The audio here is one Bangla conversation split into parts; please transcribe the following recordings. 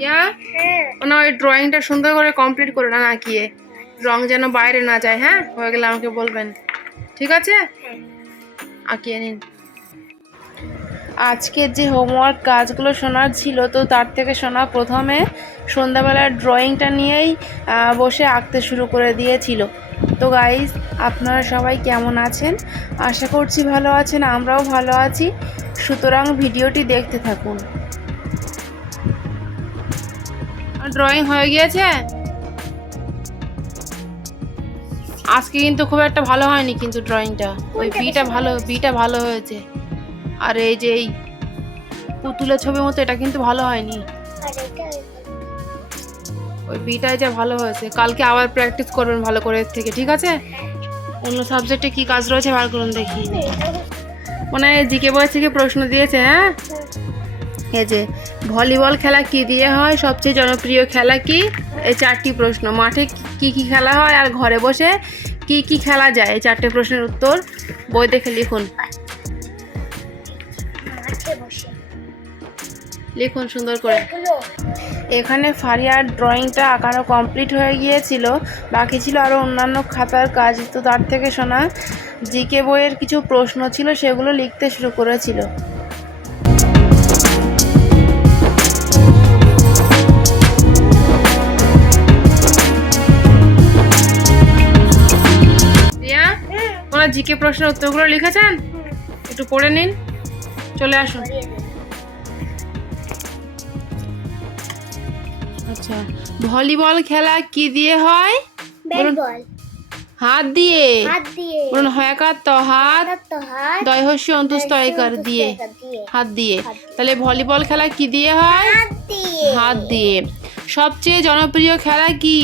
ইয়া হ্যাঁ। না ওই ড্রয়িংটা সুন্দর করে কমপ্লিট করে না আঁকিয়ে রং যেন বাইরে না যায় হ্যাঁ? হয়ে গেলে আমাকে বলবেন। ঠিক আছে? হ্যাঁ। আঁকিয়ে নিন। আজকের যে হোমওয়ার্ক কাজগুলো শোনার ছিল তো তার থেকে শোনা প্রথমে সন্ধ্যাবেলার ড্রয়িংটা নিয়েই বসে আঁকতে শুরু করে দিয়েছিল। তো গাইজ আপনারা সবাই কেমন আছেন? আশা করছি ভালো আছেন আমরাও ভালো আছি। সুতরাং ভিডিওটি দেখতে থাকুন। ড্রয়িং হয়ে গিয়েছে? আজকে কিন্তু খুব একটা ভালো হয়নি কিন্তু ড্রয়িংটা ওই বিটা ভালো বিটা ভালো হয়েছে। আর এই যে এই পুতুলের ছবির মতো এটা কিন্তু ভালো হয়নি। ওই বিটাই যা ভালো হয়েছে। কালকে আবার প্র্যাকটিস করবেন ভালো করে থেকে ঠিক আছে? অন্য সাবজেক্টে কি কাজ রয়েছে বার করুন দেখি। মনে হয় জিকে বই থেকে প্রশ্ন দিয়েছে হ্যাঁ। এই যে ভলিবল খেলা কি দিয়ে হয়? সবচেয়ে জনপ্রিয় খেলা কি? এই চারটি প্রশ্ন। মাঠে কি কি খেলা হয় আর ঘরে বসে কি কি খেলা যায়? এই চারটে প্রশ্নের উত্তর বই দেখে লিখুন। লিখুন সুন্দর করে। এখানে ফারিয়ার ড্রয়িংটা আঁকানো কমপ্লিট হয়ে গিয়েছিল। বাকি ছিল আরও অন্যান্য খাতার কাজ। তো তার থেকে শোনা জিকে বইয়ের কিছু প্রশ্ন ছিল সেগুলো লিখতে শুরু করেছিল। জিকে প্রশ্নের উত্তরগুলো লিখেছেন? একটু পড়ে নিন। চলে আসুন। আচ্ছা ভলিবল খেলা কি দিয়ে হয়? বলুন। হাত দিয়ে? বলুন হয়াকার তো হাত হাত তো হাত দয়হস্য অন্তুস্তয়কার দিয়ে। দিয়ে। হাত দিয়ে। তাহলে ভলিবল খেলা কি দিয়ে হয়? হাত দিয়ে। সবচেয়ে জনপ্রিয় খেলা কি?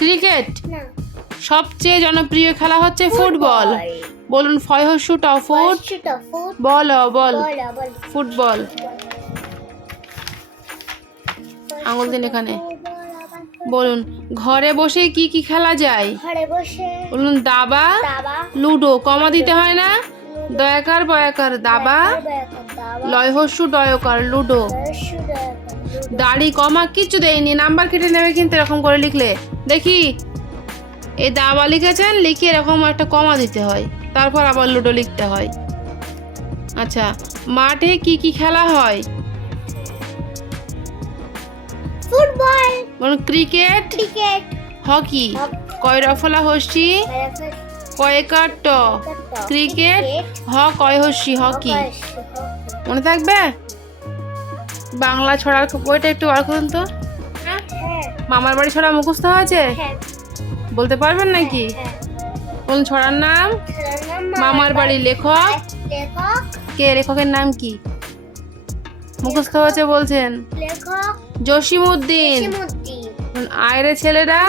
ক্রিকেট। সবচেয়ে জনপ্রিয় খেলা হচ্ছে ফুটবল। বলুন ফয়হস্য ট foot foot foot ball ball ball ball football. আঙুল দিন এখানে। বলুন ঘরে বসে কি কি খেলা যায়? বলুন দাবা লুডো কমা দিতে হয় না? দয়াকার বয়াকার দাবা। দাবা। লয়হস্যু ডয়কার লুডো। দাড়ি কমা কিচ্ছু দেয়নি নাম্বার কেটে নেবে কিন্তু এরকম করে লিখলে। দেখি এই দাবা লিখেছেন লিখে এরকম একটা কমা দিতে হয়। তারপর আবার লুডো লিখতে হয়। আচ্ছা মাঠে কি কি খেলা হয়? ফুটবল। বলুন ক্রিকেট ক্রিকেট। হকি কয় রফলা হস্যি? কয়েকার ট ক্রিকেট হ কয় হস্যি হকি? মনে থাকবে? বাংলা ছড়ার বইটা একটু বার করুন তো। হ্যাঁ। মামার বাড়ি ছড়া মুখস্থ হয়েছে? হ্যাঁ। বলতে পারবেন নাকি? কোন ছড়ার নাম? মামার বাড়ি লেখক? কে? লেখকের নাম কি? মুখস্থ হয়েছে বলছেন? লেখক জসিম উদ্দিন আয়রে ছেলেরা।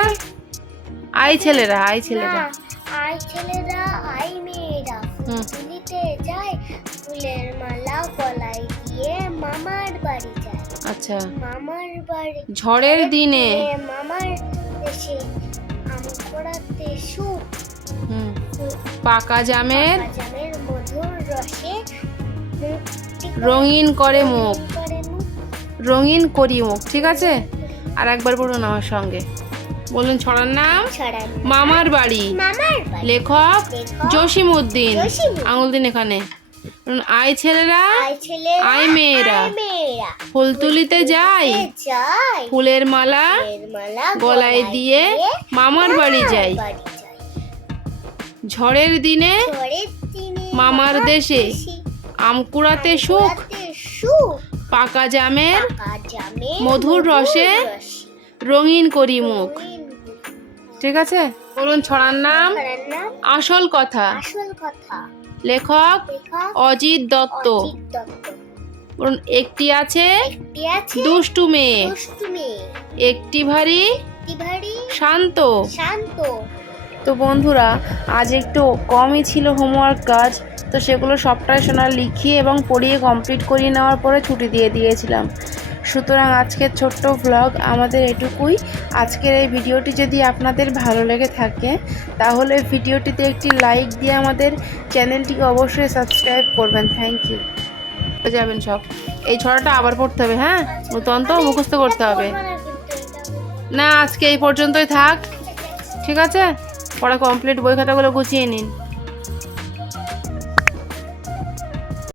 আই ছেলেরা আই ছেলেরা। আই ছেলেরা আই মেয়েরা যায় ফুলের মালা গলায় দিয়ে মামার বাড়ি যায় আচ্ছা। মামার বাড়ি ঝড়ের দিনে। মামার দেশে হুম। পাকা জামের? জামের মধুর রসে রঙিন করে মুখ। রঙিন করি মুখ ঠিক আছে? আর একবার বলুন আমার সঙ্গে। বলুন ছড়ার নাম? মামার বাড়ি। লেখক জসিম উদ্দিন আঙুল দিন এখানে। আই ছেলেরা আই মেয়েরা। ফুল তুলিতে যাই। যায় ফুলের মালা গলায় দিয়ে মামার বাড়ি যাই। ঝড়ের দিনে মামার দেশে আম কুড়াতে সুখ পাকা জামের মধুর রসে রঙিন করি মুখ। ঠিক আছে? বলুন ছড়ার নাম ছড়ার নাম? আসল কথা। আসল কথা। লেখক অজিত দত্ত। একটি আছে দুষ্টু মেয়ে। একটি ভারী শান্ত। শান্ত। তো বন্ধুরা আজ একটু কমই ছিল হোমওয়ার্ক কাজ তো সেগুলো সবটাই শোনা লিখিয়ে এবং পড়িয়ে কমপ্লিট করিয়ে নেওয়ার পরে ছুটি দিয়ে দিয়েছিলাম। সুতরাং আজকের ছোট্ট ব্লগ আমাদের এটুকুই। আজকের এই ভিডিওটি যদি আপনাদের ভালো লেগে থাকে, তাহলে ভিডিওটিতে একটি লাইক দিয়ে আমাদের চ্যানেলটিকে অবশ্যই সাবস্ক্রাইব করবেন। থ্যাংক ইউ যাবেন সব। এই ছড়াটা আবার পড়তে হবে হ্যাঁ? নতুন তো মুখস্থ করতে হবে। না, আজকে এই পর্যন্তই থাক। ঠিক আছে? পড়া কমপ্লিট বই খাতাগুলো গুছিয়ে নিন।